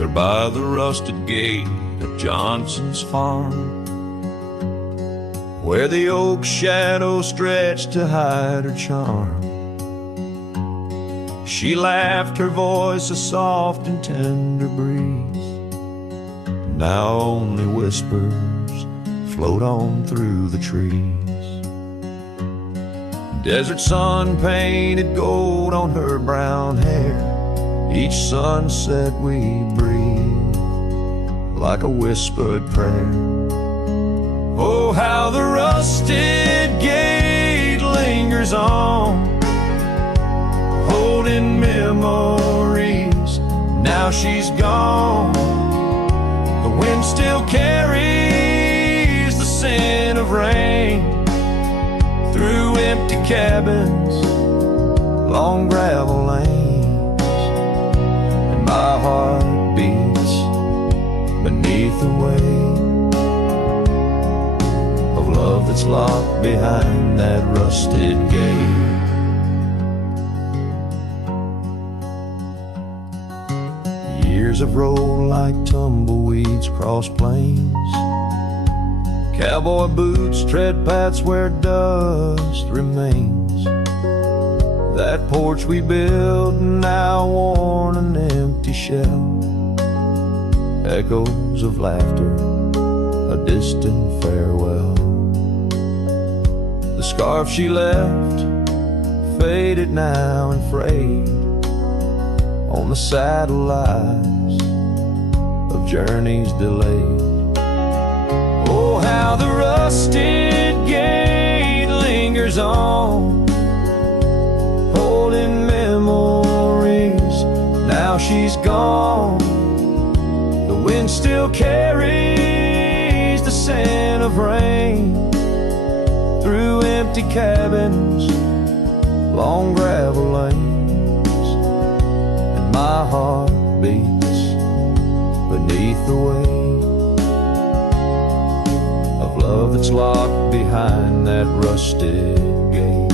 There by the rusted gate of Johnson's farm, where the oak shadow stretched to hide her charm. She laughed, her voice a soft and tender breeze. Now only whispers float on through the trees. Desert sun painted gold on her brown hair. Each sunset we breathe like a whispered prayer. Oh, how the rusted gate lingers on, holding memories. Now she's gone. The wind still carries the scent of rain through empty cabins, long gravel lanes, and my heart beats beneath the weight of love that's locked behind that rusted gate. Years have rolled like tumbleweeds across plains. Cowboy boots tread paths where dust remains. That porch we built, now worn an empty shell. Echoes of laughter, a distant farewell. The scarf she left, faded now and frayed on the saddle lies of journeys delayed. Oh, how the rusted gate lingers on, holding memories. Now she's gone. The wind still carries the scent of rain through empty cabins, long gravel lanes, and my heart beats beneath the weight of love that's locked behind that rusted gate.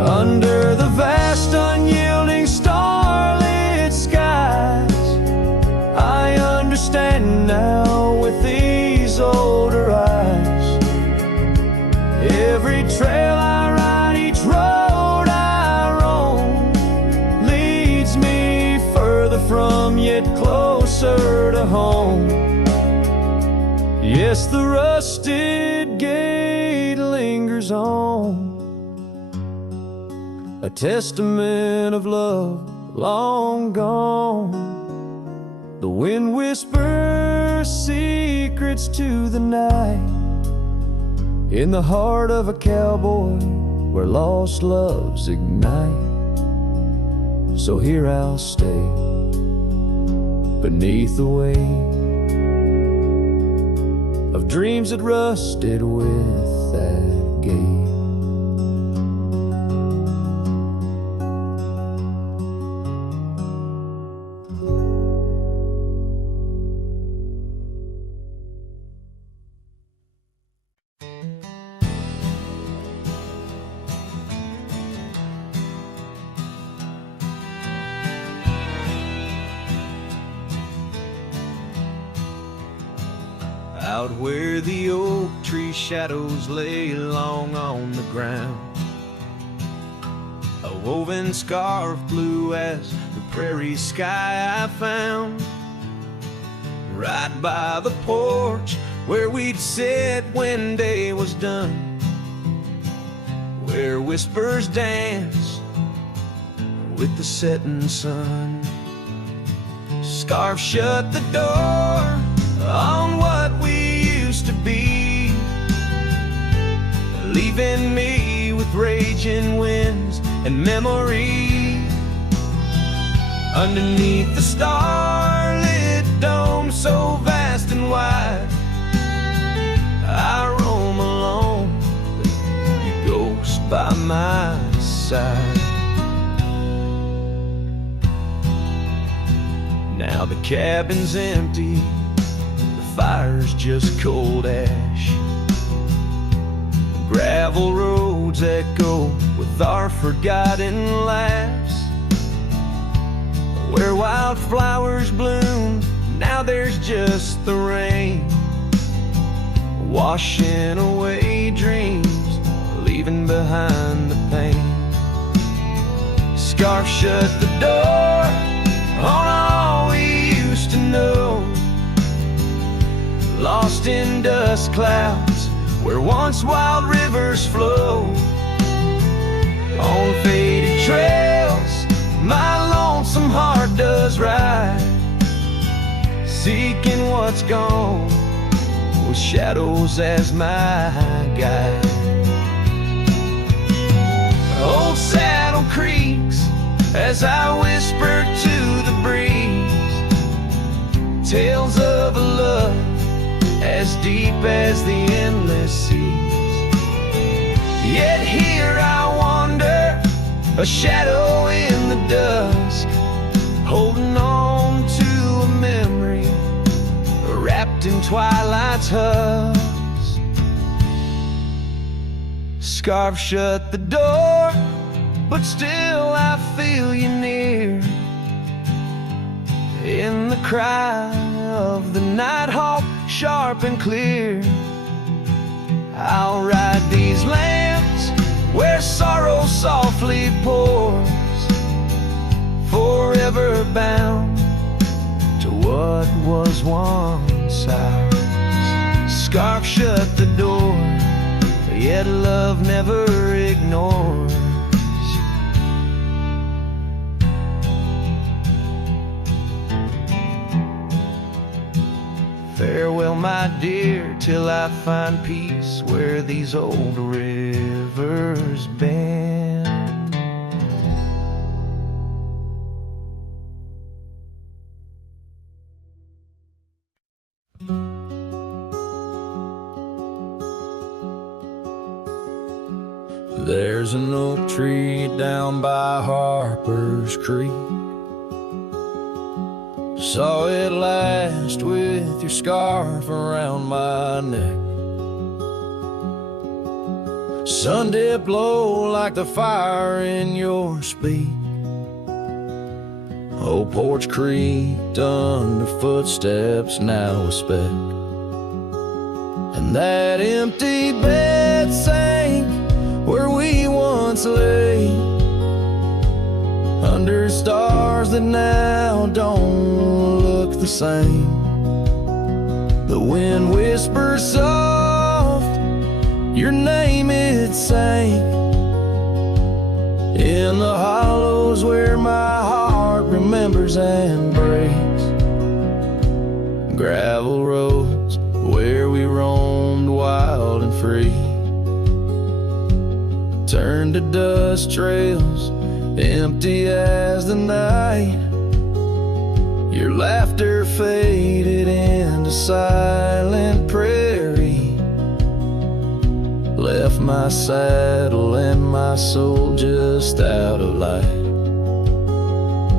Under the vast unyielding starlit skies, I understand now with these older eyes. Every trail I ride, each road I roam, leads me further from yet closer to home. Yes, the rusted gate lingers on, a testament of love long gone. The wind whispers secrets to the night, in the heart of a cowboy where lost loves ignite. So here I'll stay beneath the weight of dreams that rusted with that gate. Out where the oak tree shadows lay long on the ground, a woven scarf blue as the prairie sky I found. Right by the porch where we'd sit when day was done, where whispers dance with the setting sun. Scarf shut the door on what we used to be, leaving me with raging winds and memory. Underneath the starlit dome so vast and wide, I roam alone, you ghost by my side. Now the cabin's empty, fire's just cold ash. Gravel roads echo with our forgotten laughs. where wildflowers bloom. Now there's just the rain, washing away dreams, leaving behind the pain. Scarf shut the door on all we used to know, lost in dust clouds where once wild rivers flow. On faded trails my lonesome heart does ride, seeking what's gone with shadows as my guide. Old saddle creaks as I whisper to the breeze, tales of a love as deep as the endless seas. Yet here I wander, a shadow in the dusk, holding on to a memory wrapped in twilight's husk. Scarf shut the door, but still I feel you near, in the cry of the nighthawk, sharp and clear. I'll ride these lands where sorrow softly pours, forever bound to what was once ours. Scarf shut the door, yet love never ignores. Farewell, my dear, till I find peace where these old rivers bend. There's an oak tree down by Harper's Creek. Saw it last with your scarf around my neck. Sun did blow like the fire in your speak. Old porch creaked under footsteps now a speck. And that empty bed sank where we once lay, under stars that now don't look the same. The wind whispers soft, your name it sang, in the hollows where my heart remembers and breaks. Gravel roads where we roamed wild and free turned to dust trails, empty as the night. Your laughter faded into silent prairie, left my saddle and my soul just out of light.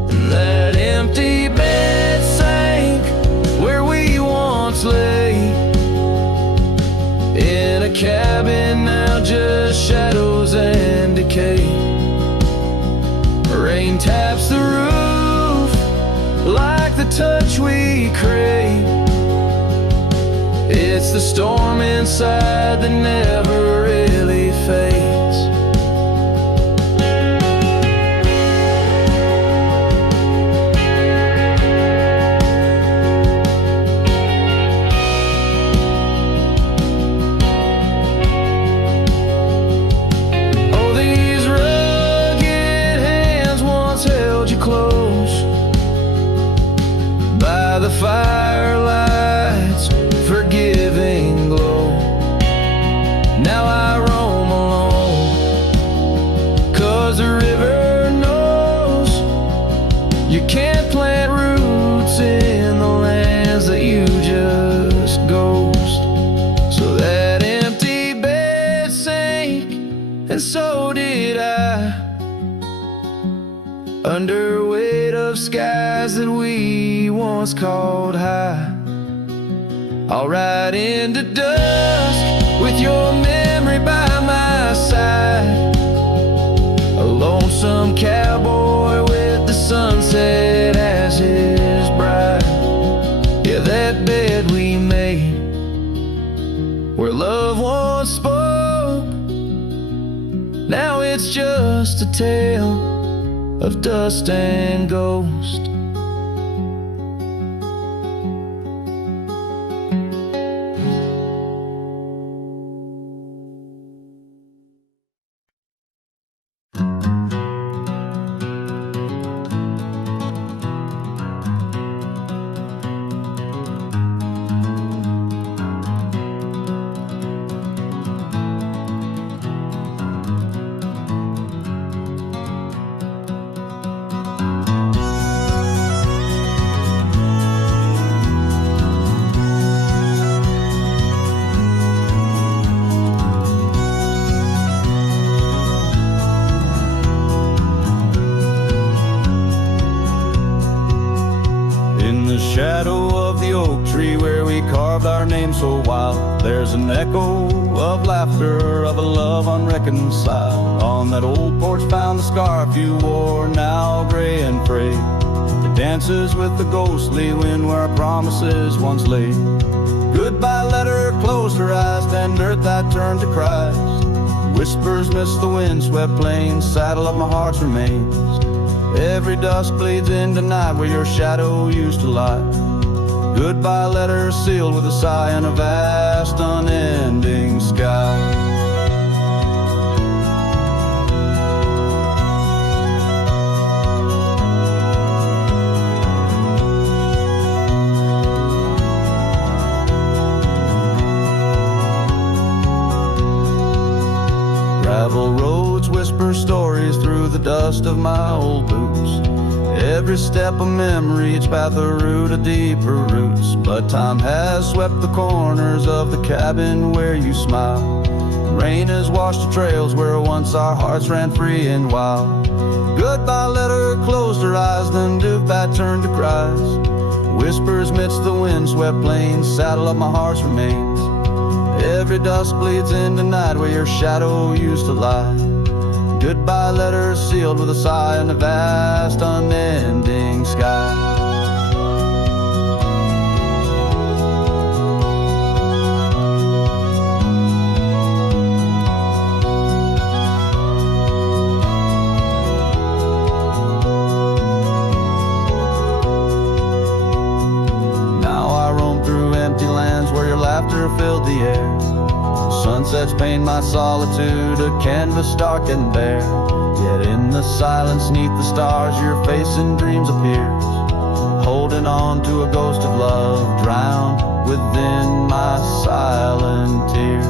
And that empty bed sank where we once lay, in a cabin now just shadows and decay. Rain taps the roof like the touch we crave. It's the storm inside that never really fades. Firelight's forgiving glow. Now I roam alone, 'cause the river knows you can't plant roots in the lands that you just ghost. So that empty bed sank, and so did I, under weight of skies that we once called high. I'll ride into dusk with your memory by my side, a lonesome cowboy with the sunset it's just a tale of dust and ghost. Shadow of the oak tree where we carved our name so wild, there's an echo of laughter of a love unreconciled. On that old porch found the scarf you wore, now gray and frayed. It dances with the ghostly wind where our promises once lay. Goodbye letter closed her eyes, then earth I turned to Christ. Whispers miss the wind-swept plains, saddle of my heart's remains. Every dust bleeds into night where your shadow used to lie. Goodbye letter sealed with a sigh in a vast unending sky. Gravel roads whisper stories through the dust of my old boots. Every step a memory, each path a root of deeper roots. But time has swept the corners of the cabin where you smile. Rain has washed the trails where once our hearts ran free and wild. Goodbye letter closed her eyes, then Dubat turned to Christ. Whispers midst the wind-swept plains, saddle of my heart's remains. Every dust bleeds into night where your shadow used to lie. Goodbye letter sealed with a sigh in the vast unending sky. Now I roam through empty lands where your laughter filled the air. Sunsets paint my solitude, a canvas dark and bare. Yet in the silence neath the stars your face in dreams appears, holding on to a ghost of love drowned within my silent tears.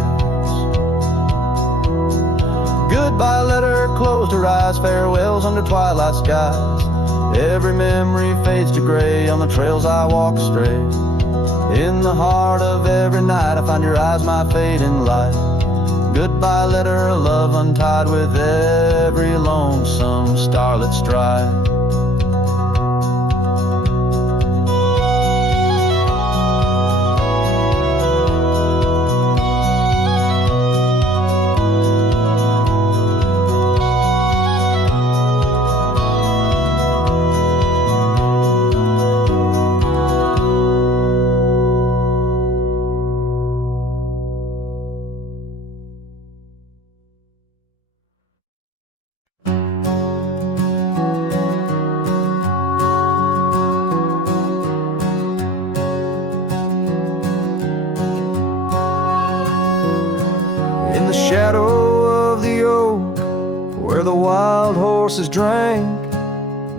Goodbye letter closed her eyes, farewells under twilight skies. Every memory fades to gray on the trails I walk astray. In the heart of every night I find your eyes, my fading light. Goodbye letter, a love untied with every lonesome starlit stride. Shadow of the oak, where the wild horses drank,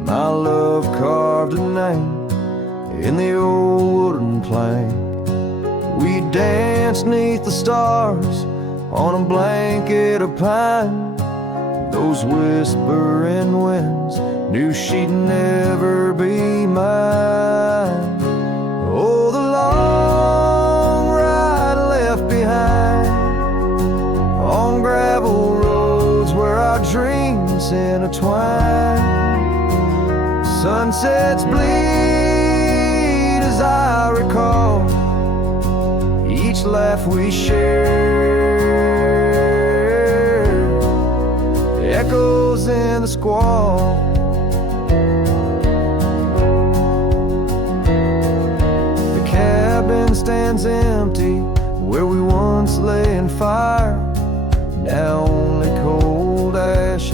my love carved a name in the old wooden plank. We danced neath the stars on a blanket of pine. Those whispering winds knew she'd never be mine. Oh, the long ride left behind on gravel roads where our dreams intertwine. Sunsets bleed as I recall each laugh we shared, echoes in the squall. The cabin stands empty where we once lay in fire. Now only cold ash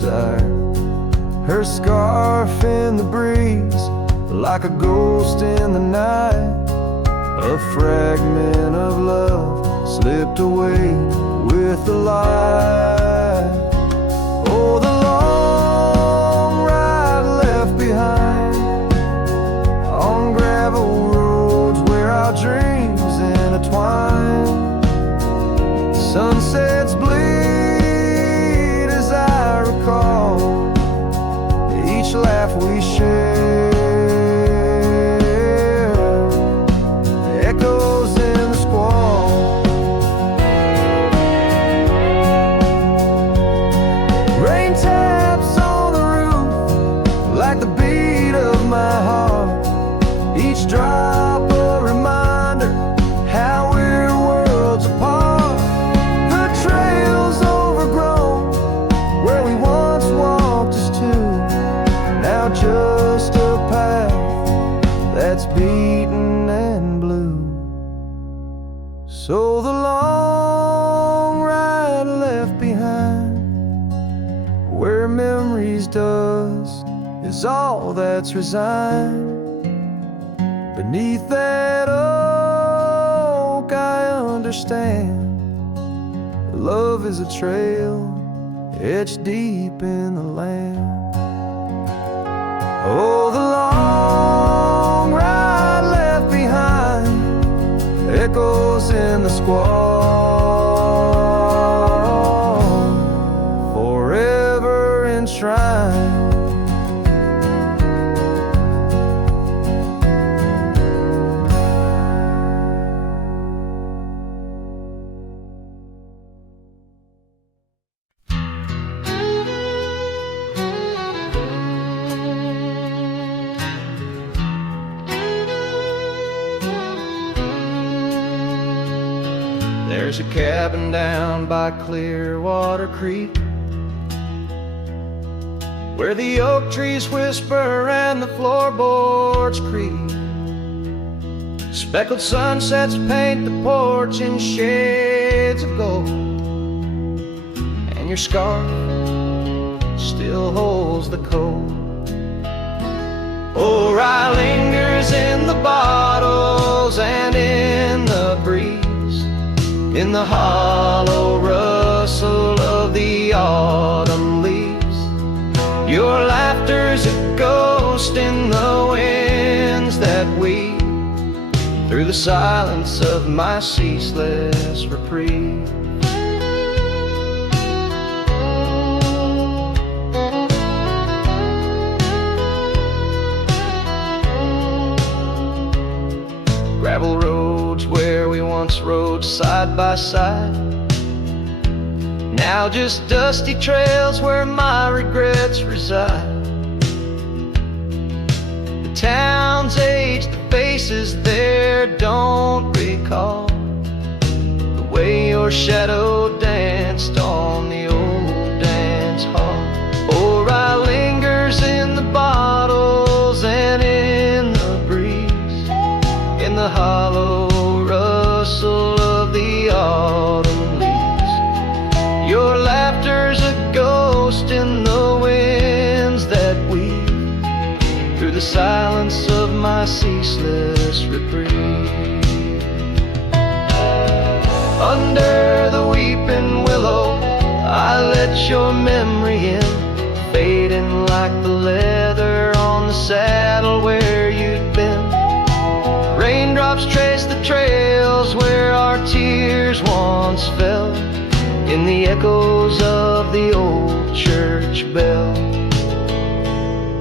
desire. Her scarf in the breeze, like a ghost in the night. A fragment of love slipped away with the light. Oh, the long ride left behind on gravel roads where our dreams intertwine. Sunsets bleed as I recall each laugh we share. Echoes in the squall. Rain taps on the roof like the beat of my heart. Each drop a reminder how we're worlds apart. The trail's overgrown where we once walked as two, now just a path that's beaten and blue. So the long ride left behind where memory's dust is all that's resigned. Beneath that oak I understand love is a trail etched deep in the land. Oh, the long ride left behind echoes in the squall, forever enshrined. There's a cabin down by Clearwater Creek where the oak trees whisper and the floorboards creak. Speckled sunsets paint the porch in shades of gold, and your scarf still holds the cold. Oh, rye lingers in the bottles and in the breeze, in the hollow rustle of the autumn leaves. Your laughter's a ghost in the winds that weave through the silence of my ceaseless reprieve. Gravel roads where we once rode side by side, now just dusty trails where my regrets reside. The town's aged, the faces there don't recall the way your shadow danced on the old dance hall. Oh, rye lingers in the bottles and in the breeze, in the hollow rustle of the autumn leaves. Your laughter's a ghost in the winds that weave through the silence of my ceaseless reprieve. Under the weeping willow I let your memory in, fading like the leather on the saddle where you'd been. Raindrops trace the trails where our tears once fell, in the echoes of the old church bell.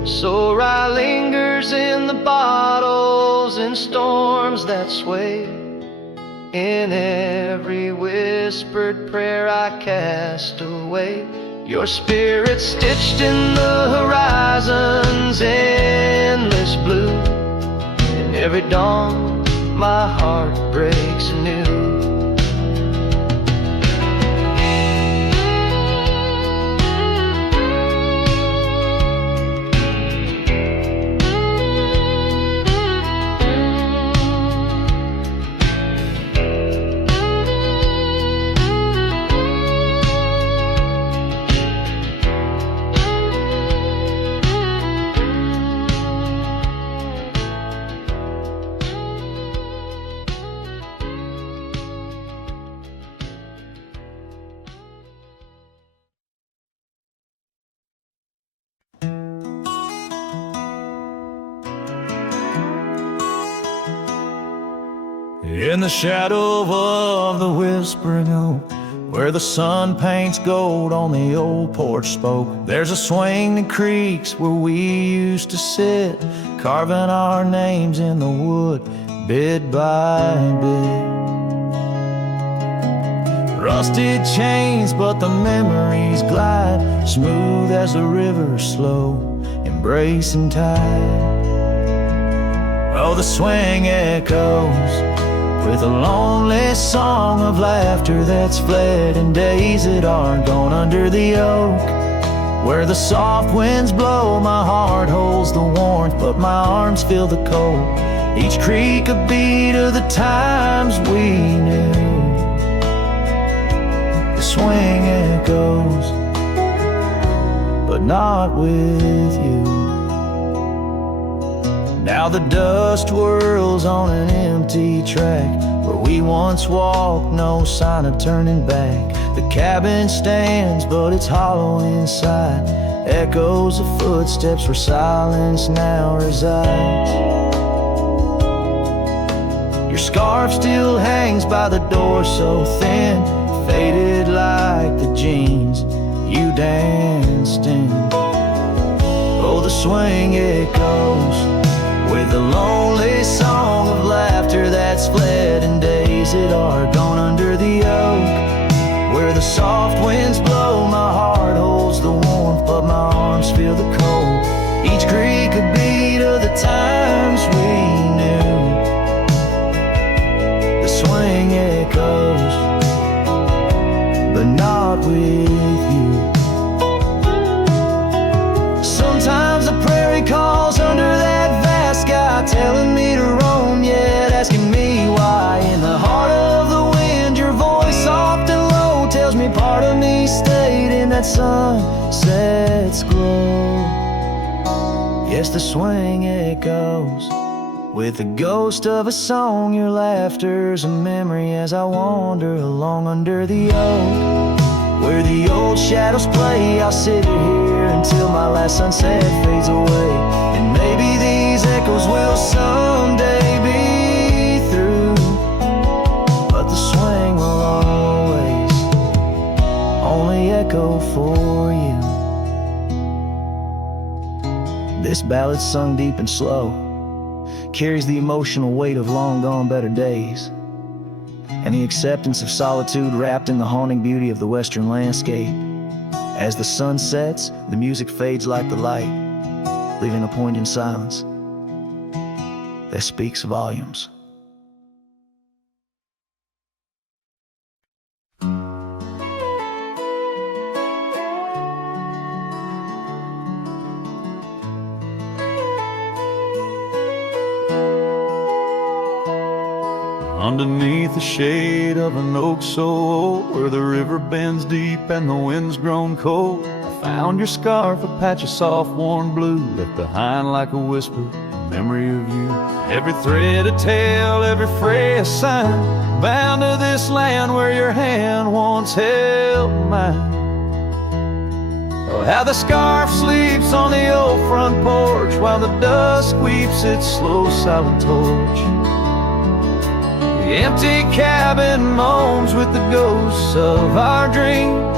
So rye lingers in the bottles, in storms that sway, in every whispered prayer I cast away. Your spirit stitched in the horizon's endless blue, in every dawn my heart breaks anew. In the shadow of the whispering oak, where the sun paints gold on the old porch spoke, there's a swing that creaks where we used to sit, carving our names in the wood, bit by bit. Rusted chains, but the memories glide, smooth as the river, slow, embracing tide. Oh, the swing echoes with a lonely song of laughter that's fled, and days that aren't gone under the oak, where the soft winds blow. My heart holds the warmth, but my arms feel the cold. Each creak a beat of the times we knew. The swing echoes, but not with you. Now the dust whirls on an empty track, where we once walked, no sign of turning back. The cabin stands, but it's hollow inside, echoes of footsteps where silence now resides. Your scarf still hangs by the door, so thin, faded like the jeans you danced in. Oh, the swing echoes with a lonely song of laughter that's fled, and days that are gone under the oak, where the soft winds blow. My heart holds the warmth, but my arms feel the cold. Each creak a beat of the times we knew. The swing echoes, but not with you. Sometimes the prairie calls under that vast sky, telling me to roam, yet asking me why. In the heart of the wind, your voice soft and low tells me part of me stayed in that sunset's glow. Yes, the swing echoes with the ghost of a song. Your laughter's a memory as I wander along under the oak, where the old shadows play. I'll sit here until my last sunset fades away, and maybe these echoes will someday be through, but the swing will always only echo for you. This ballad's sung deep and slow, carries the emotional weight of long gone better days, and the acceptance of solitude wrapped in the haunting beauty of the western landscape. As the sun sets, the music fades like the light, leaving a poignant silence that speaks volumes. Underneath the shade of an oak so old, where the river bends deep and the wind's grown cold, I found your scarf, a patch of soft warm blue, left behind like a whisper, a memory of you. Every thread a tale, every fray a sign, bound to this land where your hand once held mine. Oh, how the scarf sleeps on the old front porch, while the dusk weeps its slow silent torch. The empty cabin moans with the ghosts of our dreams,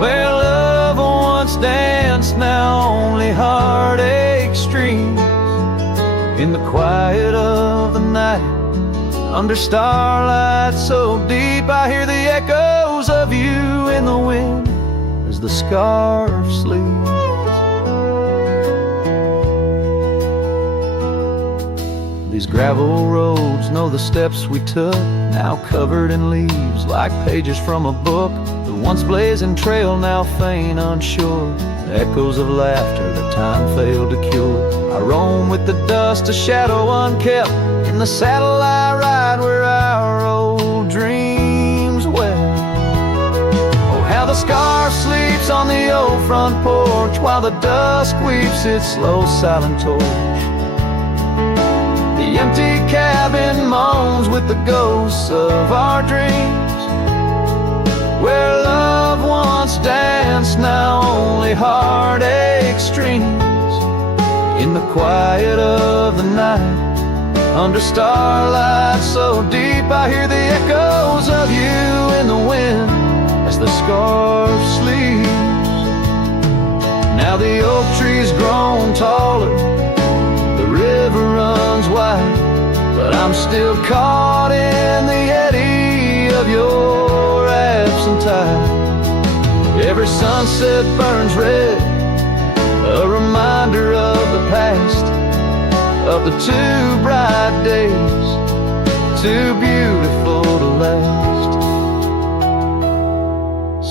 where love once danced, now only heartache streams. In the quiet of the night, under starlight so deep, I hear the echoes of you in the wind as the scarf sleeps. These gravel roads know the steps we took, now covered in leaves like pages from a book. The once blazing trail now faint unsure, echoes of laughter that time failed to cure. I roam with the dust, a shadow unkept, in the saddle I ride where our old dreams well. Oh, how the scarf sleeps on the old front porch, while the dusk weeps its slow silent torch. The empty cabin moans with the ghosts of our dreams, where love once danced, now only heartache streams. In the quiet of the night, Under starlight so deep, I hear the echoes of you in the wind as the scarf sleeps. Now the oak tree's grown taller, the river runs wide, but I'm still caught in the eddy of your absent tide. Every sunset burns red, a reminder of the past, of the two bright days, too beautiful to last.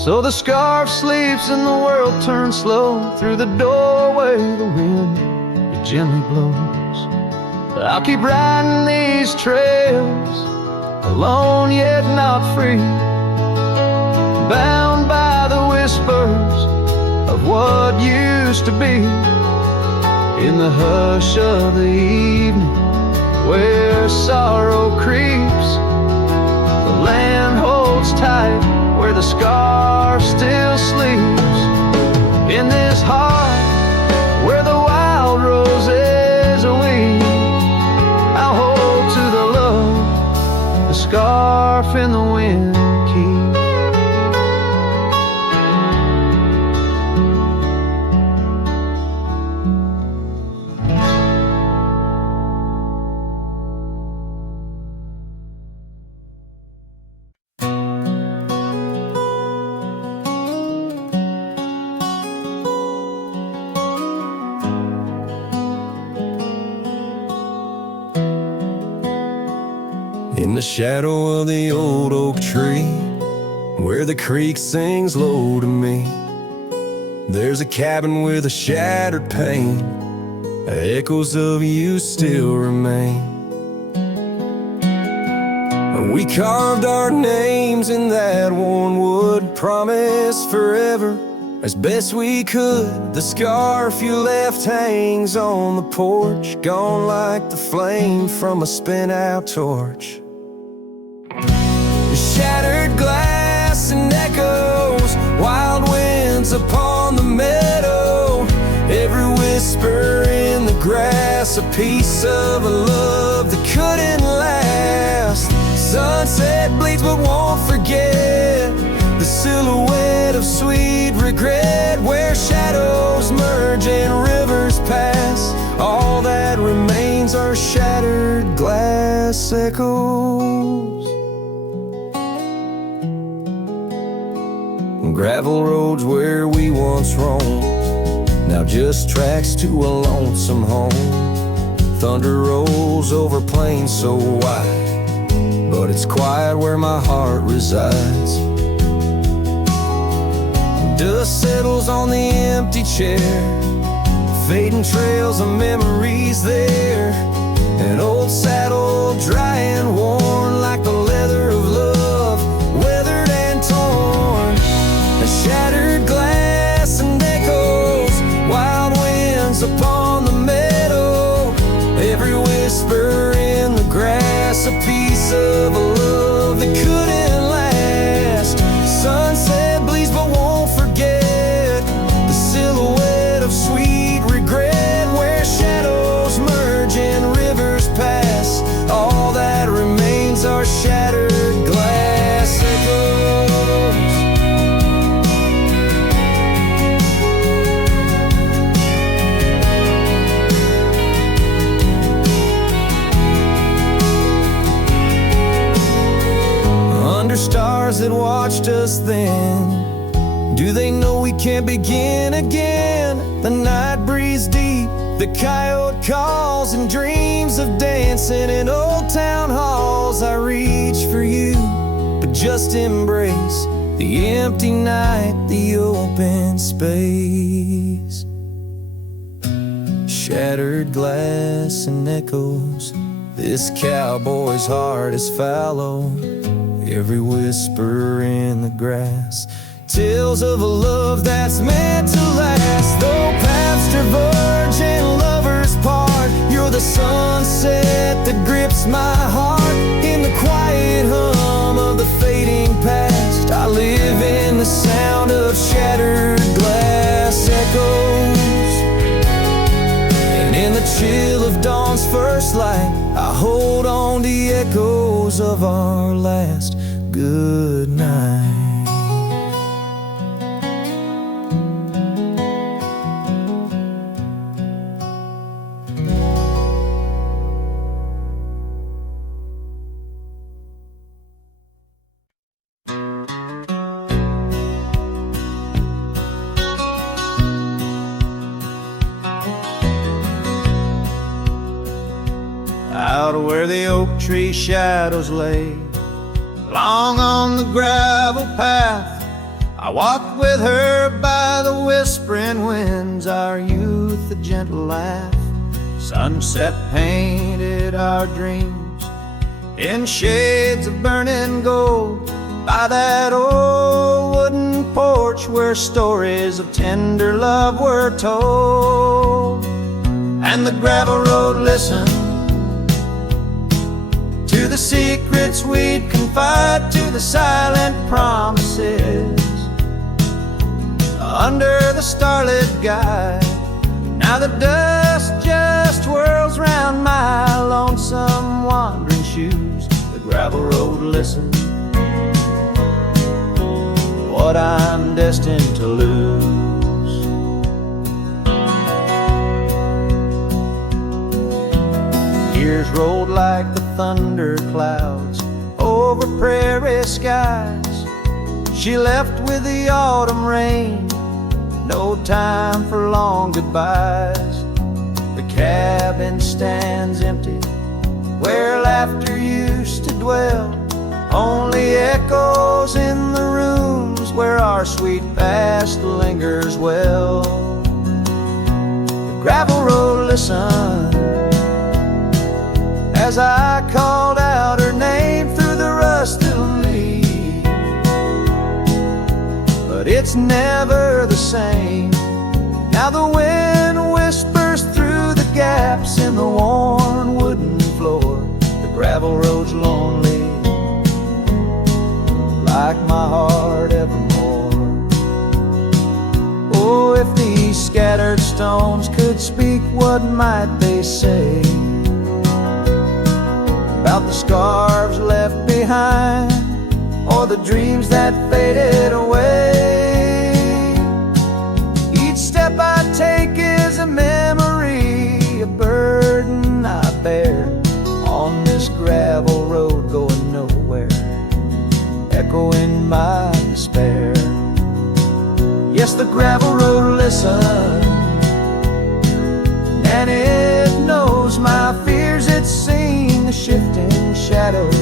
So the scarf sleeps and the world turns slow. Through the doorway the wind, it gently blows. I'll keep riding these trails, alone yet not free, bound by the whispers of what used to be. In the hush of the evening, where sorrow creeps, the land holds tight where the scarf still sleeps. In this heart where the wild roses weep, I'll hold to the love the scarf in the wind keeps. In the shadow of the old oak tree, where the creek sings low to me, there's a cabin with a shattered pane. Echoes of you still remain. We carved our names in that worn wood, promised forever as best we could. The scarf you left hangs on the porch, gone like the flame from a spent-out torch. Shattered glass and echoes, wild winds upon the meadow, every whisper in the grass, a piece of a love that couldn't last. Sunset bleeds but won't forget the silhouette of sweet regret, where shadows merge and rivers pass. All that remains are shattered glass echoes. Gravel roads where we once roamed, now just tracks to a lonesome home. Thunder rolls over plains so wide, but it's quiet where my heart resides. Dust settles on the empty chair, fading trails of memories there. An old saddle dry and worn like the leather of love, weathered and torn. Shattered glass and echoes, wild winds upon the meadow, every whisper in the grass, a piece of a love that couldn't last. Sunset bleeds but won't forget the silhouette of sweet regret, where shadows merge and rivers pass. All that remains are shattered glass echoes. Stars that watched us then, do they know we can't begin again? The night breeze deep, the coyote calls, and dreams of dancing in old town halls. I reach for you, but just embrace the empty night, the open space. Shattered glass and echoes, this cowboy's heart is fallow. Every whisper in the grass, tales of a love that's meant to last. Though paths diverge and lovers part, you're the sunset that grips my heart. In the quiet hum of the fading past, I live in the sound of shattered glass echoes. And in the chill of dawn's first light, I hold on to the echoes of our last good night. Out where the oak tree shadows lay, long on the gravel path, I walked with her by the whispering winds, our youth a gentle laugh. Sunset painted our dreams in shades of burning gold, by that old wooden porch where stories of tender love were told. And the gravel road listened to the secrets we'd confide, to the silent promises under the starlit guide. Now the dust just whirls round my lonesome wandering shoes. The gravel road listens what I'm destined to lose. Years rolled like the thunder clouds over prairie skies. She left with the autumn rain, no time for long goodbyes. The cabin stands empty where laughter used to dwell, only echoes in the rooms where our sweet past lingers well. The gravel road listened as I called out her name through the rusted leaves, but it's never the same. Now the wind whispers through the gaps in the worn wooden floor. The gravel road's lonely, like my heart evermore. Oh, if these scattered stones could speak, what might they say about the scars left behind, or the dreams that faded away? Each step I take is a memory, a burden I bear on this gravel road going nowhere, echoing my despair. Yes, the gravel road listens, and it knows my fears. It's seen the shifting shadows,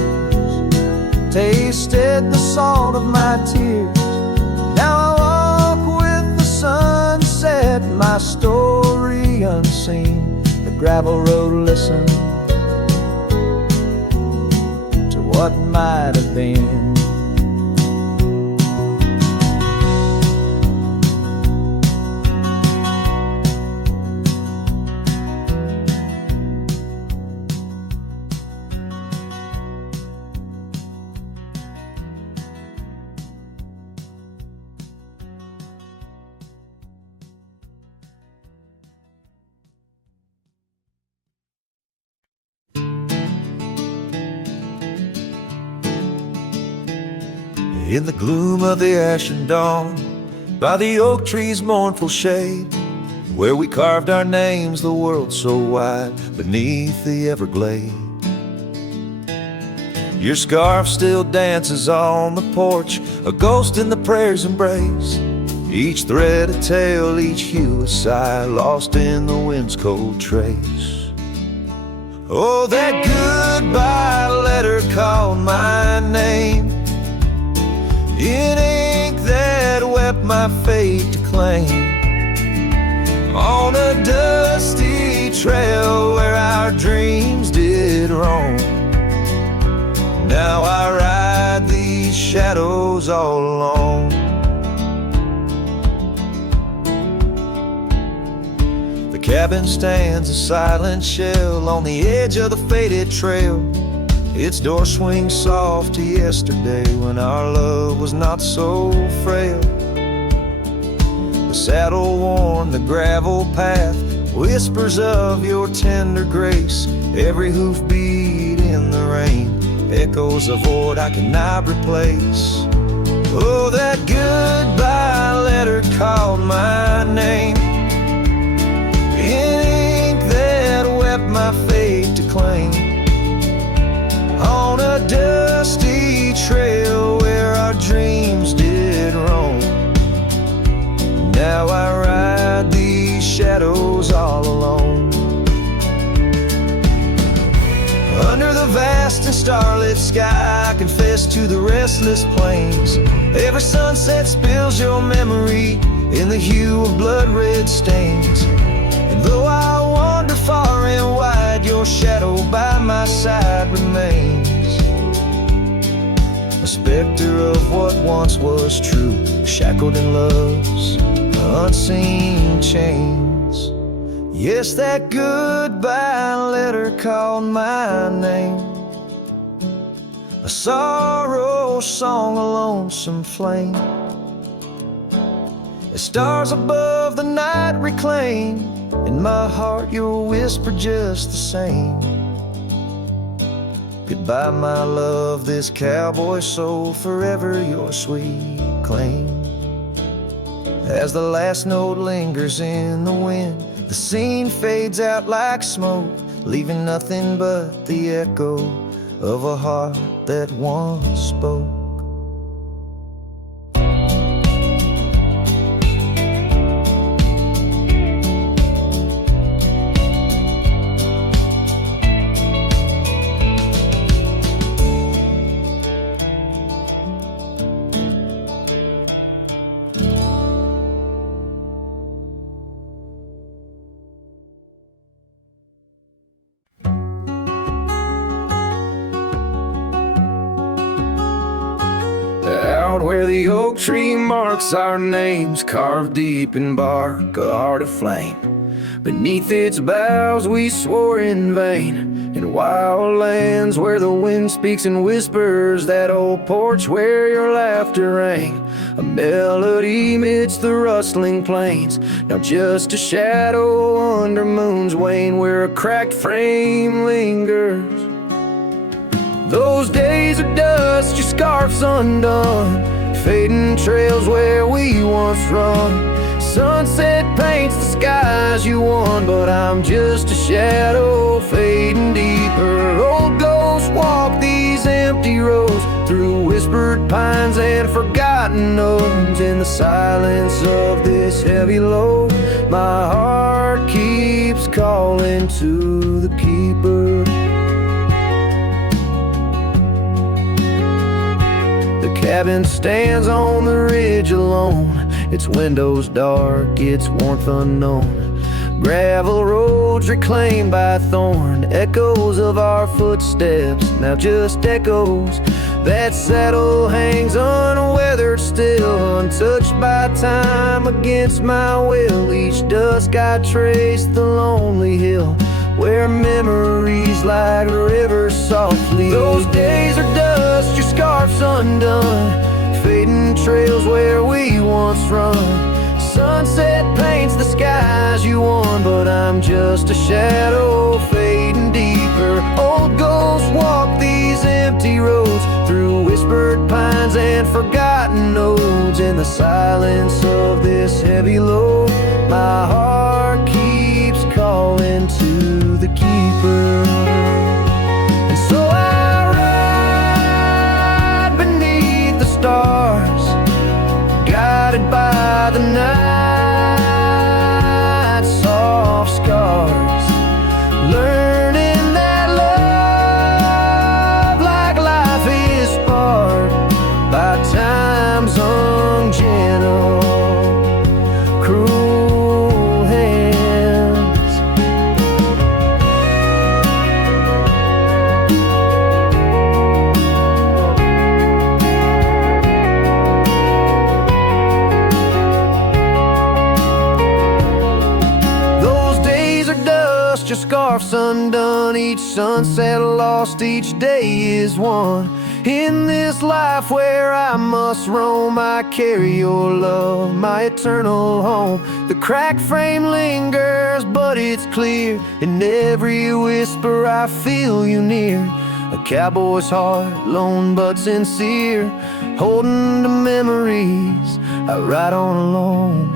tasted the salt of my tears. Now I walk with the sunset, my story unseen. The gravel road listens to what might have been. In the gloom of the ashen dawn, by the oak tree's mournful shade, where we carved our names, the world so wide, beneath the everglade. Your scarf still dances on the porch, a ghost in the prairie's embrace. Each thread a tale, each hue a sigh, lost in the wind's cold trace. Oh, that goodbye letter called my name in ink that wept my fate to claim, on a dusty trail where our dreams did roam. Now I ride these shadows all alone. The cabin stands a silent shell on the edge of the faded trail. Its door swings soft to yesterday when our love was not so frail. The saddle worn, the gravel path whispers of your tender grace. Every hoofbeat in the rain, echoes of what I cannot replace. Oh, that goodbye letter called my name, in ink that wept my fate to claim, on a dusty trail where our dreams did roam. Now I ride these shadows all alone. Under the vast and starlit sky, I confess to the restless plains. Every sunset spills your memory in the hue of blood-red stains. And though I wander far and wide, your shadow by my side remains, a specter of what once was true, shackled in love's unseen chains. Yes, that goodbye letter called my name, a sorrow song, a lonesome flame. As stars above the night reclaim, in my heart your whisper just the same. Goodbye my love, this cowboy soul, forever your sweet claim. As the last note lingers in the wind, the scene fades out like smoke, leaving nothing but the echo of a heart that once spoke. Out where the oak tree marks our names, carved deep in bark, a heart of flame. Beneath its boughs we swore in vain, in wild lands where the wind speaks and whispers, that old porch where your laughter rang, a melody amidst the rustling plains. Now just a shadow under moon's wane, where a cracked frame lingers. Those days of dust, your scarf's undone, fading trails where we once run. Sunset paints the skies you won, but I'm just a shadow fading deeper. Old ghosts walk these empty roads, through whispered pines and forgotten notes. In the silence of this heavy load, my heart keeps calling to the keeper. Cabin stands on the ridge alone, its windows dark, its warmth unknown. Gravel roads reclaimed by thorn, echoes of our footsteps, now just echoes. That saddle hangs unweathered still, untouched by time against my will. Each dusk I trace the lonely hill, where memories like rivers softly. Those days are dust, your scarf's undone, fading trails where we once run. Sunset paints the skies you won, but I'm just a shadow fading deeper. Old ghosts walk these empty roads, through whispered pines and forgotten notes. In the silence of this heavy load, my heart keeps calling to the keeper. And so I ride beneath the stars, guided by the night's soft scars, learning that love, like life, is sparred by time's ungentle, cruel hands. Those days are dust, your scarf's undone, each sunset lost, each day is won. In this life where I must roam, I carry your love, my eternal home. The cracked frame lingers, but it's clear, in every whisper I feel you near. A cowboy's heart, lone but sincere, holding to memories I ride on alone.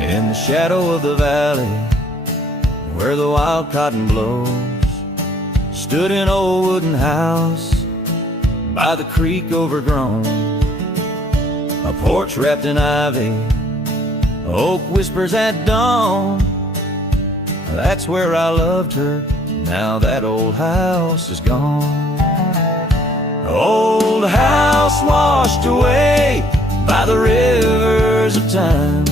In the shadow of the valley, where the wild cotton blows, stood an old wooden house by the creek overgrown. A porch wrapped in ivy, oak whispers at dawn. That's where I loved her, now that old house is gone. Old house washed away by the rivers of time,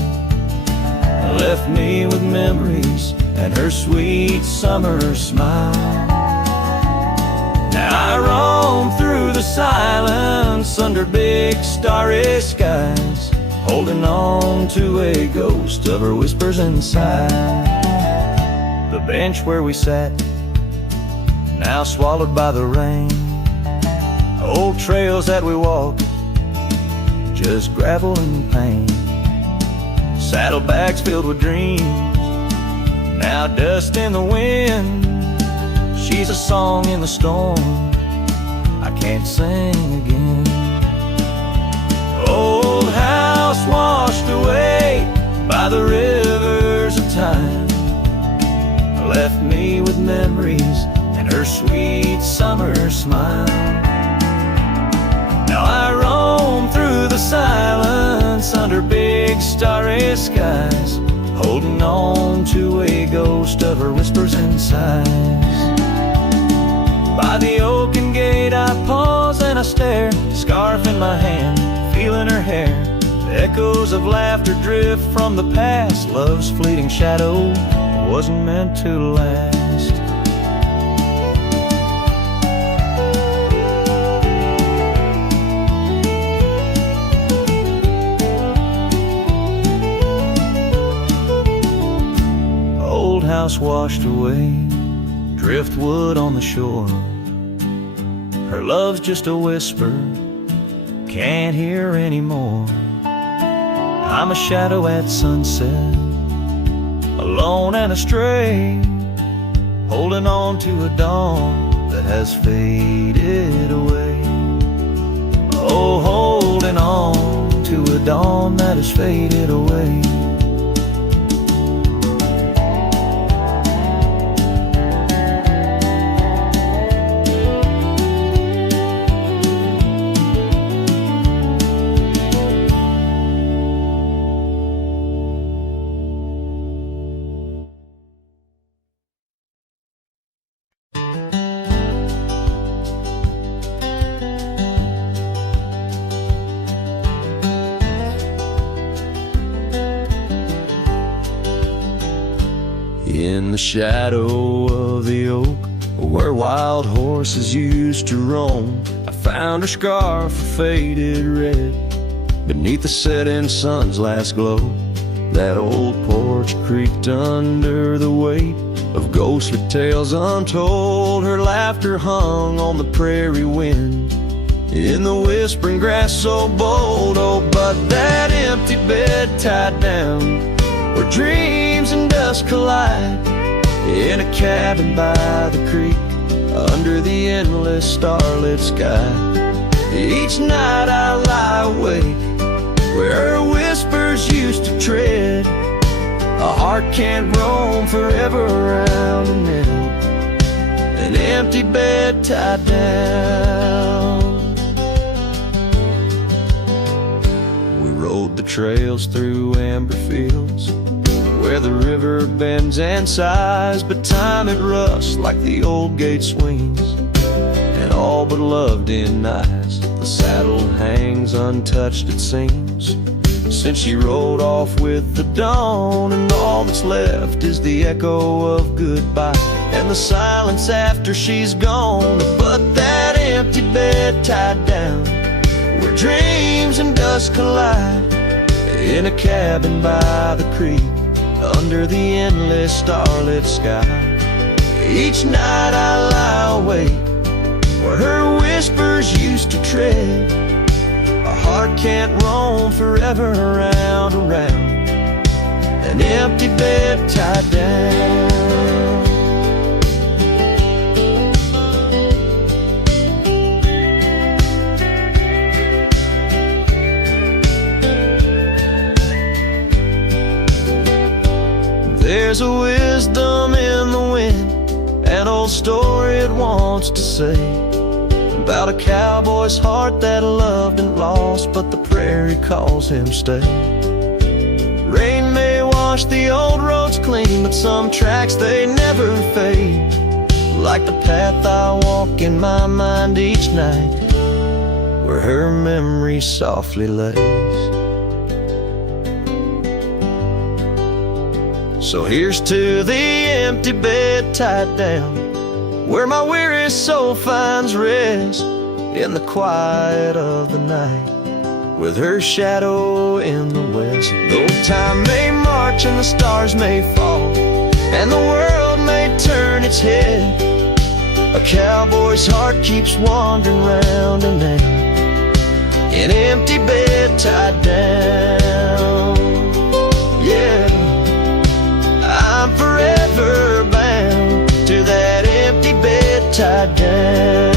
left me with memories and her sweet summer smile. Now I roam through the silence under big starry skies, holding on to a ghost of her whispers inside. The bench where we sat, now swallowed by the rain. Old trails that we walked, just gravel and pain. Saddlebags filled with dreams, now dust in the wind. She's a song in the storm, I can't sing again. Old house washed away by the rivers of time, left me with memories and her sweet summer smile. Now I roam through the silence under big starry skies, holding on to a ghost of her whispers and sighs. By the oaken gate I pause and I stare, scarf in my hand, feeling her hair. The echoes of laughter drift from the past, love's fleeting shadow wasn't meant to last. Old house washed away, driftwood on the shore. Her love's just a whisper, can't hear anymore. I'm a shadow at sunset, alone and astray, holding on to a dawn that has faded away. Oh, holding on to a dawn that has faded away. In the shadow of the oak, where wild horses used to roam, I found her scarf faded red beneath the setting sun's last glow. That old porch creaked under the weight of ghostly tales untold. Her laughter hung on the prairie wind, in the whispering grass so bold. Oh, but that empty bed tied down, where dreams and dust collide, in a cabin by the creek, under the endless starlit sky. Each night I lie awake, where her whispers used to tread. A heart can't roam forever around an empty bed tied down. We rode the trails through amber fields, where the river bends and sighs, but time it rusts like the old gate swings, and all but love denies. The saddle hangs untouched, it seems, since she rode off with the dawn, and all that's left is the echo of goodbye and the silence after she's gone. But that empty bed tied down, where dreams and dust collide, in a cabin by the creek, under the endless starlit sky. Each night I lie awake where her whispers used to tread. A heart can't roam forever around, around an empty bed tied down. There's a wisdom in the wind, an old story it wants to say, about a cowboy's heart that loved and lost, but the prairie calls him stay. Rain may wash the old roads clean, but some tracks they never fade, like the path I walk in my mind each night, where her memory softly lays. So here's to the empty bed tied down, where my weary soul finds rest, in the quiet of the night, with her shadow in the west. Though time may march and the stars may fall, and the world may turn its head, a cowboy's heart keeps wandering round and round, an empty bed tied down. Yeah, I'm forever bound to that empty bed tied down.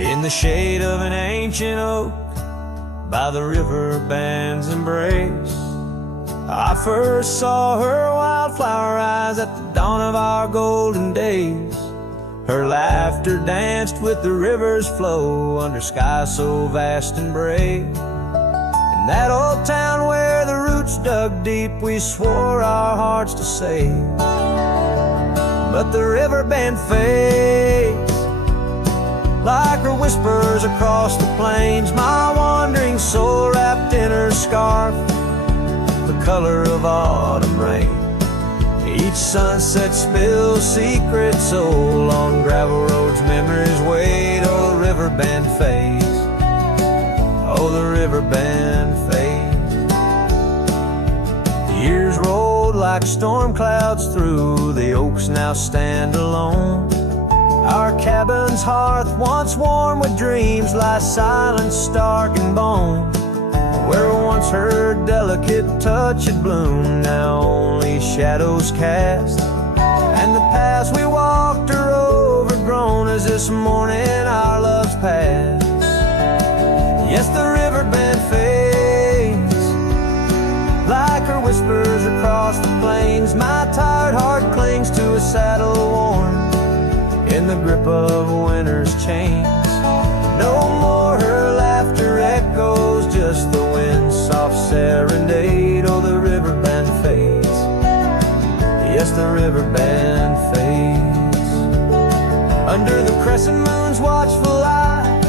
In the shade of an ancient oak, by the river band's embrace, I first saw her wildflower eyes at the dawn of our golden days. Her laughter danced with the river's flow under skies so vast and brave. In that old town where the roots dug deep, we swore our hearts to save. But the river band fades, like her whispers across the plains, my wandering soul wrapped in her scarf, the color of autumn rain. Each sunset spills secrets so long gravel roads, memories wait. Oh, the river band fades, oh, the river band fades. The years rolled like storm clouds through, the oaks now stand alone. Our cabin's hearth, once warm with dreams, lies silent, stark and bone. Where once her delicate touch had bloomed, now only shadows cast, and the paths we walked are overgrown as this morning our love's past. Yes, the river band fades, like her whispers across the plains. My tired heart clings to a saddle worn in the grip of winter's chains. No more her laughter echoes, just the wind's soft serenade. Oh, the river band fades, yes, the river band fades. Under the crescent moon's watchful eye,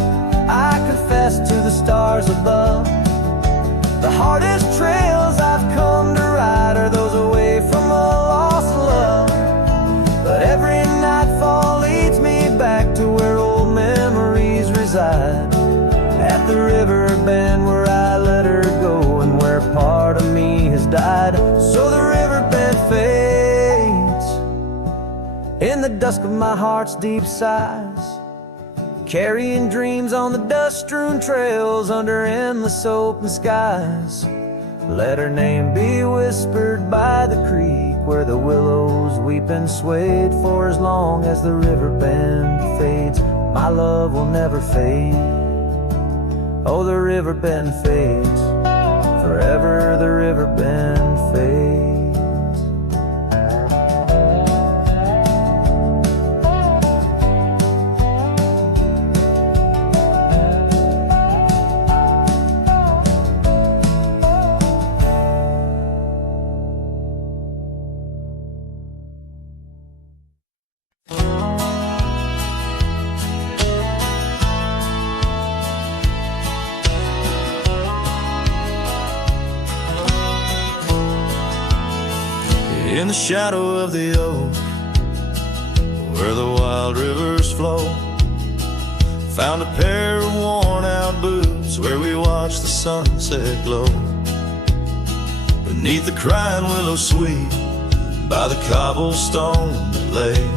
I confess to the stars above, the hardest trails I've come to ride are those away from a lost love. But every nightfall leads me back to where old memories reside, at the river bend where I let her go and where part of me has died. So the river bend fades in the dusk of my heart's deep sighs, carrying dreams on the dust-strewn trails under endless open skies. Let her name be whispered by the creek where the willows weep and swayed. For as long as the river bend fades, my love will never fade. Oh, the river bend fades, forever the river bend fades. In the shadow of the oak, where the wild rivers flow, found a pair of worn-out boots where we watched the sunset glow. Beneath the crying willow sweet, by the cobblestone that lay,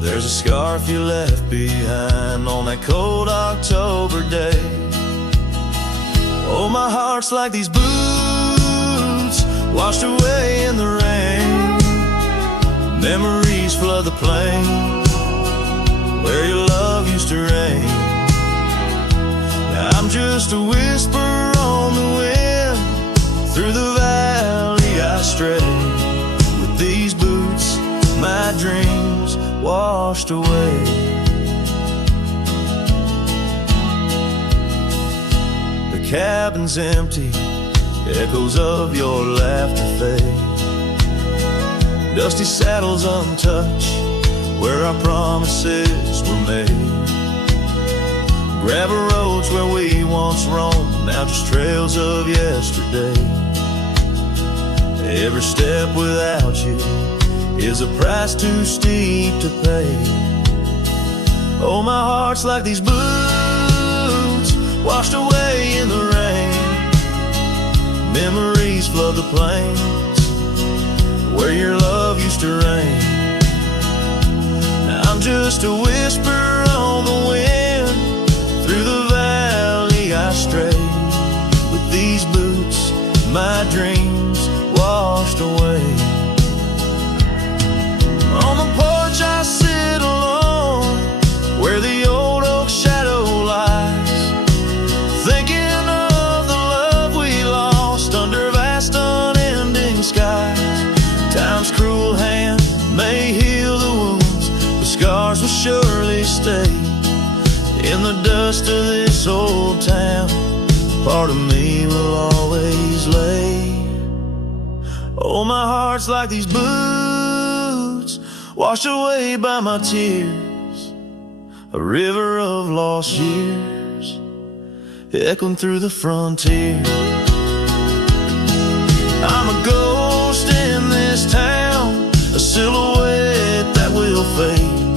there's a scarf you left behind on that cold October day. Oh, my heart's like these boots washed away in the rain. Memories flood the plain where your love used to reign. Now I'm just a whisper on the wind. Through the valley I stray. With these boots, my dreams washed away. The cabin's empty, echoes of your laughter fade. Dusty saddles untouched, where our promises were made. Gravel roads where we once roamed, now just trails of yesterday. Every step without you is a price too steep to pay. Oh, my heart's like these boots washed away in the rain. Memories flood the plains where your love used to reign. Now I'm just a whisper on the wind. Through the valley I stray. With these boots, my dreams washed away. On the porch I sit alone, where the old oak shadow lies, thinking of the love we lost under vast unending skies. Time's cruel hand may heal the wounds, but scars will surely stay. In the dust of this old town, part of me will always lay. Oh, my heart's like these boots washed away by my tears, a river of lost years echoing through the frontier. I'm a ghost in this town, a silhouette that will fade,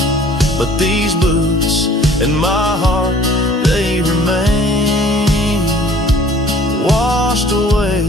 but these boots in my heart, they remain washed away.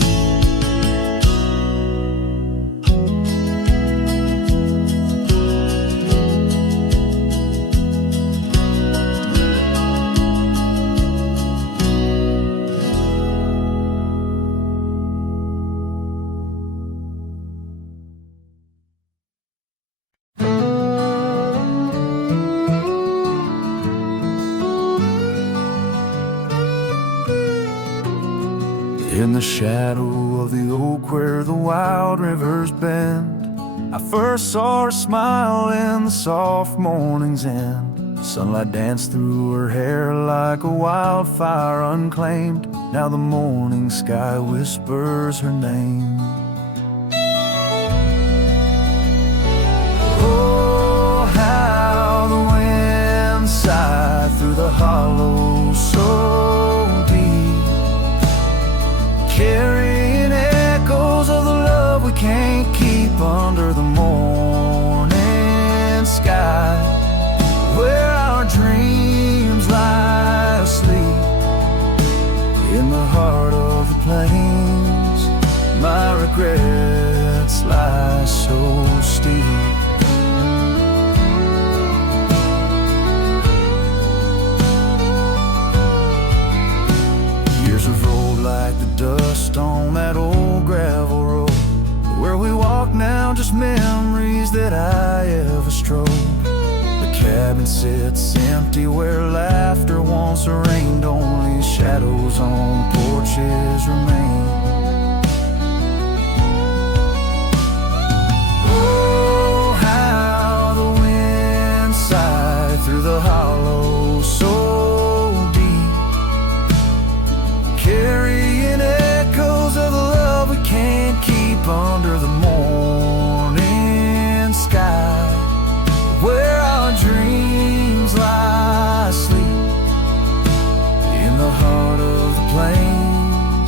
In the shadow of the oak where the wild rivers bend, I first saw her smile in the soft morning's end. Sunlight danced through her hair like a wildfire unclaimed. Now the morning sky whispers her name. Oh, how the wind sighed through the hollow so deep, carrying echoes of the love we can't keep under the morning sky, where our dreams lie asleep. In the heart of the plains, my regrets lie so steep. Years have rolled like the dust on that old gravel road, where we walk now, just memories that I ever strode. The cabin sits empty where laughter once reigned, only shadows on porches remain. Oh, how the wind sighed through the hollow so deep, carrying echoes of the love we can't keep under the morning sky, where our dreams lie asleep. In the heart of the plains,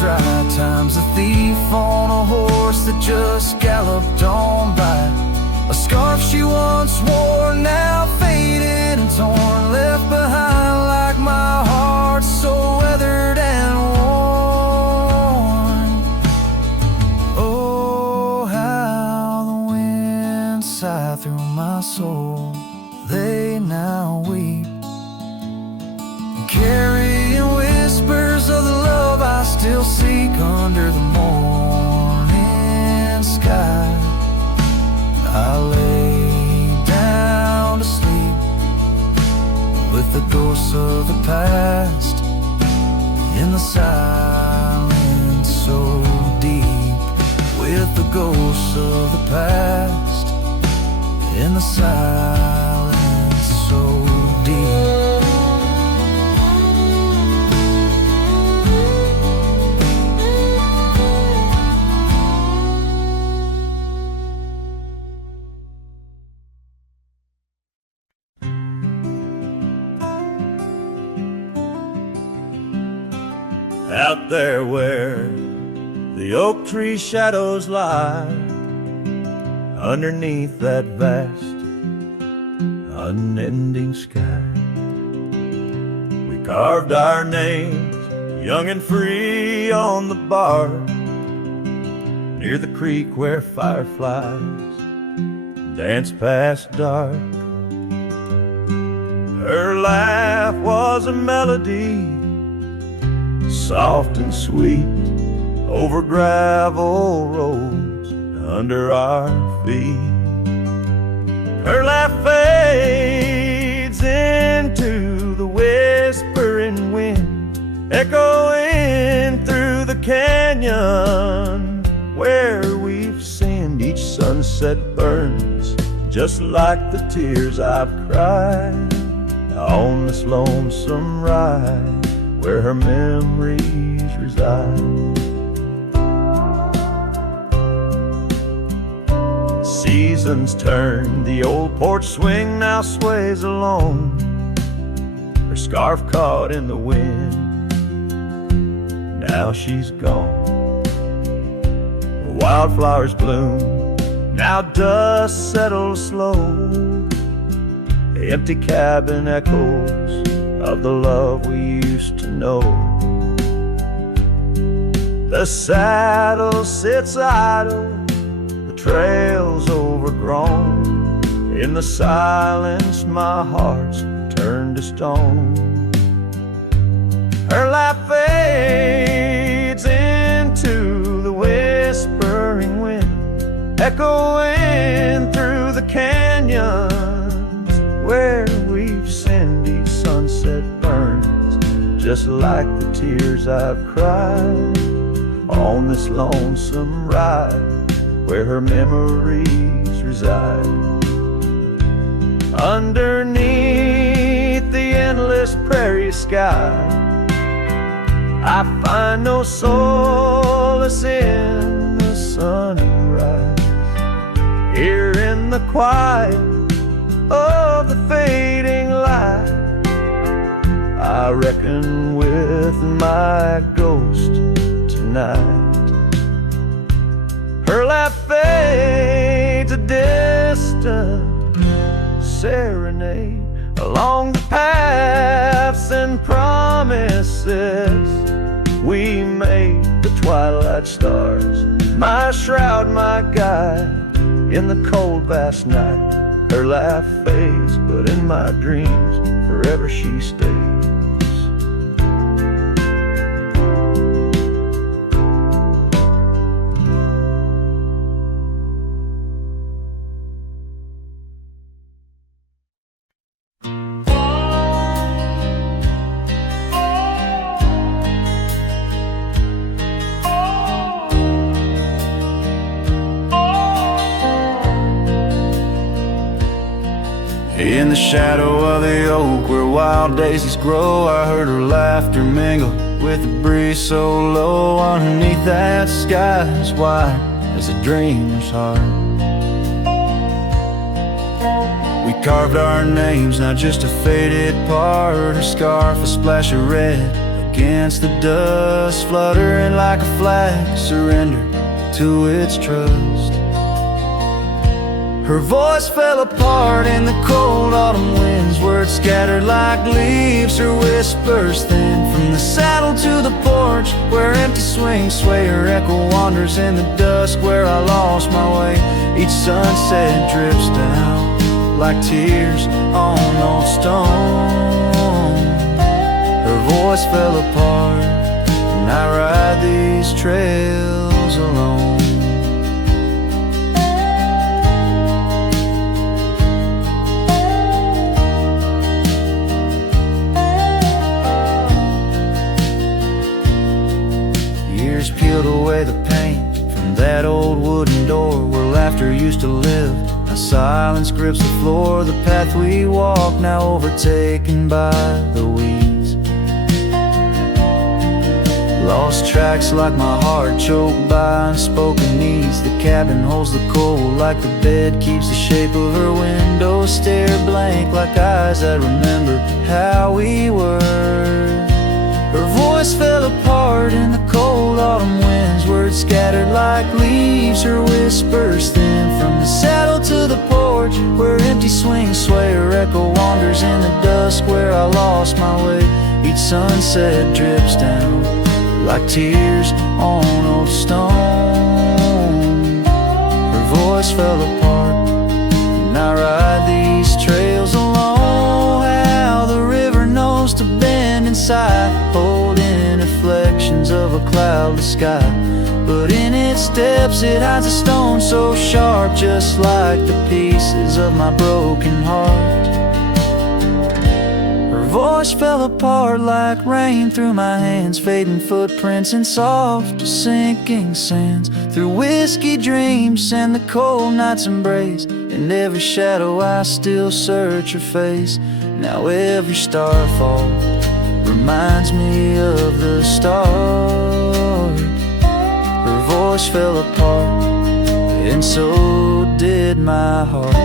dry times, a thief on a horse that just galloped on by. A scarf she once wore, now faded and torn, left behind like my heart, so weathered and worn. Oh, how the wind sighed through my soul. They now weep, carrying whispers of the love I still seek under the morning sky. I lay down to sleep with the ghosts of the past in the silence so deep, with the ghosts of the past in the silence so deep. Out there where the oak tree shadows lie, underneath that vast, unending sky, we carved our names, young and free, on the bark, near the creek where fireflies dance past dark. Her laugh was a melody, soft and sweet, over gravel roads under our feet. Her laugh fades into the whispering wind, echoing through the canyon where we've sinned. Each sunset burns just like the tears I've cried on this lonesome ride where her memories reside. Seasons turn, the old porch swing now sways alone, her scarf caught in the wind, now she's gone. Wildflowers bloom, now dust settles slow, the empty cabin echoes of the love we used to know. The saddle sits idle, the trail's overgrown, in the silence my heart's turned to stone. Her laugh fades into the whispering wind, echoing through the canyons where we've sinned. Each sunset burns just like the tears I've cried on this lonesome ride where her memories reside. Underneath the endless prairie sky, I find no solace in the sunrise. Here in the quiet of the fading light, I reckon with my ghost tonight. Her laugh fades, a distant serenade along the paths and promises we made. The twilight stars, my shroud, my guide in the cold vast night. Her laugh fades, but in my dreams forever she stays. In the shadow of the oak where wild daisies grow, I heard her laughter mingle with the breeze so low. Underneath that sky as wide as a dreamer's heart, we carved our names, not just a faded part. Her scarf a splash of red, a against the dust, fluttering like a flag, surrendered to its trust. Her voice fell apart in the cold autumn winds, words scattered like leaves, her whispers thin. From the saddle to the porch, where empty swings sway, her echo wanders in the dusk, where I lost my way. Each sunset drips down like tears on old stone. Her voice fell apart, and I ride these trails alone. Years peeled away the paint from that old wooden door where laughter used to live. Now silence grips the floor, the path we walk now overtaken by the weeds. Lost tracks like my heart, choked by unspoken needs. The cabin holds the cold like the bed keeps the shape of her window. Stare blank like eyes that remember how we were. Her voice fell apart in the cold autumn winds, words scattered like leaves, her whispers thin. From the saddle to the porch, where empty swings sway, her echo wanders in the dusk, where I lost my way. Each sunset drips down like tears on old stone. Her voice fell apart, and I ride these trails alone. How the river knows to bend inside, holding reflections of a cloudless sky. But in its depths it hides a stone so sharp, just like the pieces of my broken heart. Her voice fell apart like rain through my hands, fading footprints in soft sinking sands. Through whiskey dreams and the cold night's embrace, in every shadow I still search her face. Now every starfall reminds me of the start. Her voice fell apart, and so did my heart.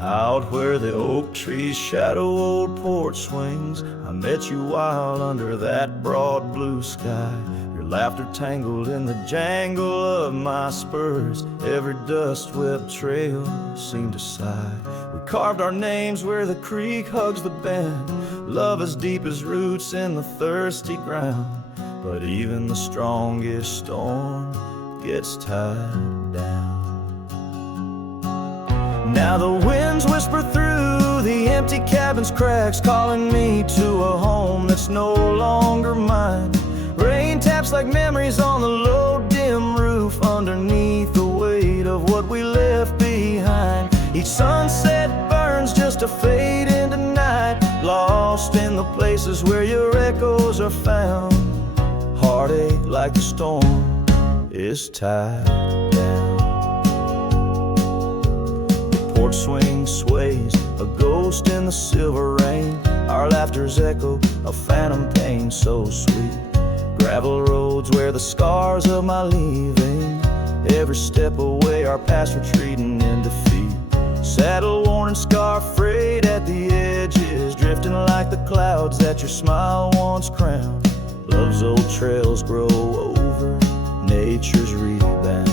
Out where the oak trees shadow old porch swings, I met you wild under that broad blue sky. Your laughter tangled in the jangle of my spurs, every dust-swept trail seemed to sigh. We carved our names where the creek hugs the bend, love as deep as roots in the thirsty ground. But even the strongest storm gets tied down. Now the winds whisper through the empty cabin's cracks, calling me to a home that's no longer mine. Rain taps like memories on the low dim roof, underneath the weight of what we left behind. Each sunset burns just to fade into night, lost in the places where your echoes are found. Heartache like the storm is tied down. Porch swing sways, a ghost in the silver rain. Our laughter's echo, a phantom pain so sweet. Gravel roads where the scars of my leaving, every step away our past retreating in defeat. Saddle worn and scar frayed at the edges, drifting like the clouds that your smile once crowned. Love's old trails grow over nature's rebound.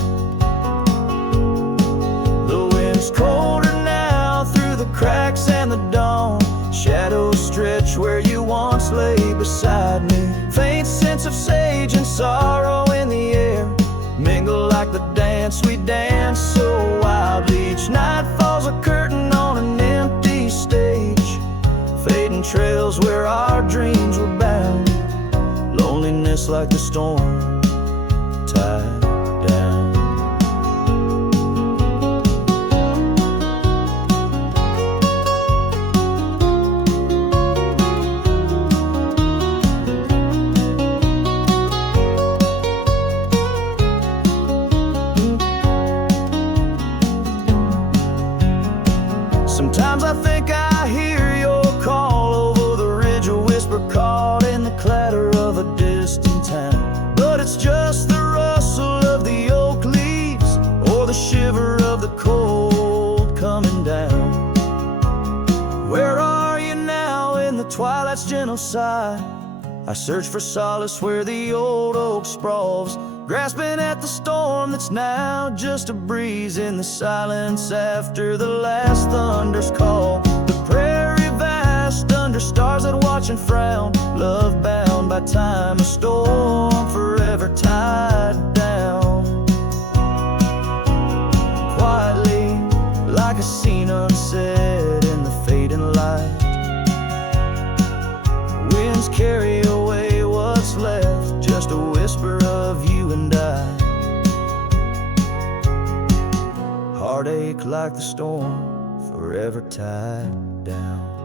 The wind's colder now through the cracks and the dawn. Shadows stretch where you once lay beside me. Faint sense of sage and sorrow in the air mingle like the dance we dance so wildly. Each night falls a curtain on an empty stage, fading trails where our dreams were bound. Loneliness like the storm tied down. Sometimes I think I hear your call over the ridge, a whisper caught in the clatter of a distant town. But it's just the rustle of the oak leaves, or the shiver of the cold coming down. Where are you now in the twilight's gentle sigh? I search for solace where the old oak sprawls, grasping at the storm that's now just a breeze in the silence after the last thunder's call. The prairie vast under stars that watch and frown, love bound by time, a storm forever tied down. Quietly, like a scene unsaid in the fading light, winds carry away what's left, just a whisper of you and I. Heartache like the storm, forever tied down.